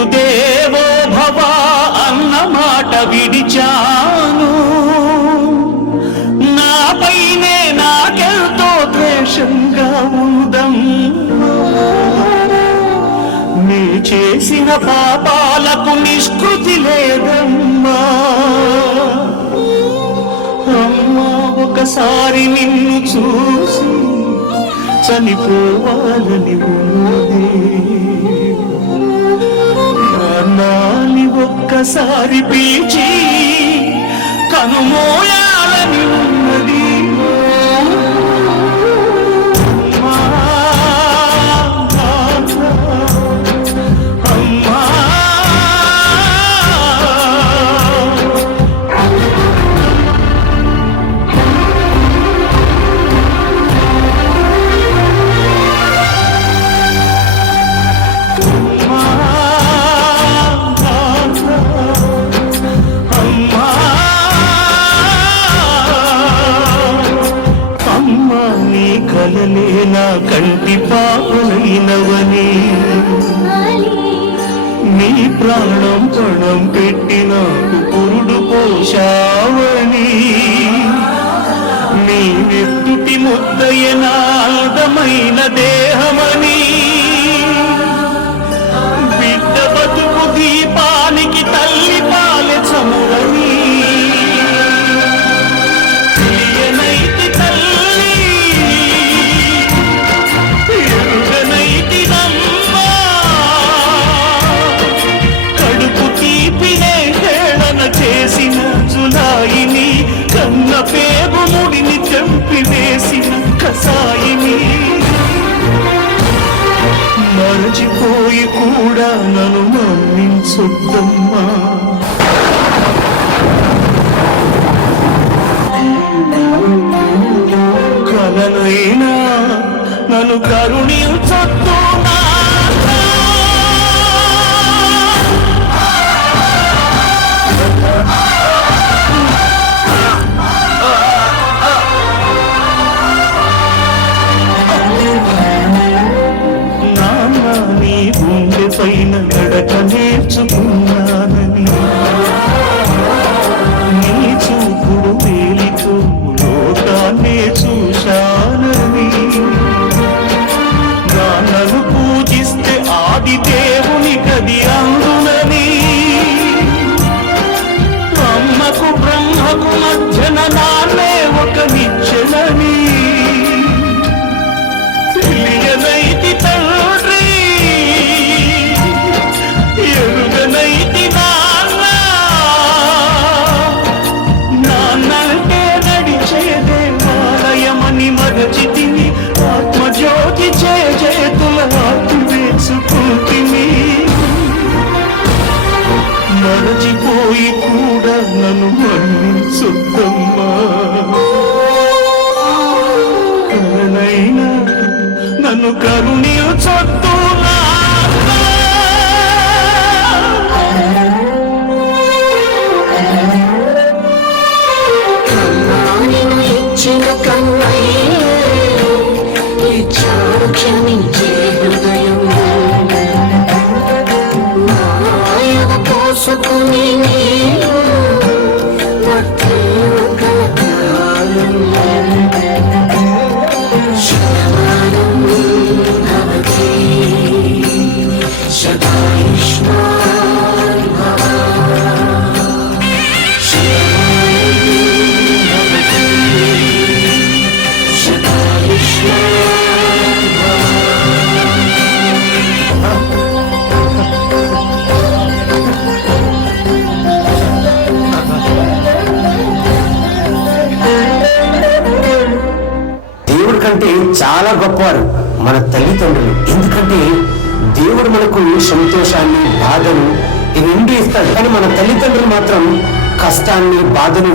పితృదేవో భవ అన్న మాట విడిచాను, నాపైనే నాకెంతో ద్వేషంగా ఉందమ్మా. నీ చేసిన పాపాలకు నిష్కృతి లేదమ్మా. అమ్మా, ఒకసారి నిన్ను చూసి చనిపోవాలని ఉన్నది, నాన్ని ఒక్కసారి పిలిచి కనుమోయాలని ఉన్నది. కలలే నా కంటి పాపనైనవని, నీ ప్రాణం పణం పెట్టి నాకు పురుడు పోషావని, నీ నెత్తుటి ముద్దయ నాదమైన దేహమని, బిడ్డ బతుకు దీపానికి తల్లి పాలె చమురని, కన్న పేగు ముడిని చంపివేసిన కసాయిని, మరచిపోయి కూడా నన్ను మన్నించొద్దమ్మా. కలనైనా నన్ను కరుణించొద్దు. పైన నడక నేర్చుకున్నానని, నీ చూపుడు వేలితో లోకాన్నే చూశానని, నాన్నను పూజిస్తే ఆది దేవుని గది అందునని, అమ్మకు బ్రహ్మకు మధ్యన నాన్నే ఒక నిచ్చెనని, తెలియనైతి తండ్రి ఎరుగనైతి నాన్న, నాన్నంటే నడిచే దేవాలయమని మరచితిని, ఆత్మజ్యోతి చేతుల ఆత్మ వేసుకుంటిని, మరచిపోయి కూడా నన్ను మన్నించొద్దమ్మా. కరుణైనా నన్ను కరుణించొద్దు. క్షమించే హృదయం మాయవ పోసుకుని చాలా గొప్పవారు మన తల్లిదండ్రులు. ఎందుకంటే దేవుడు మనకు సంతోషాన్ని, బాధను ఇవి ఇస్తాడు, కానీ మన తల్లిదండ్రులు మాత్రం కష్టాన్ని, బాధను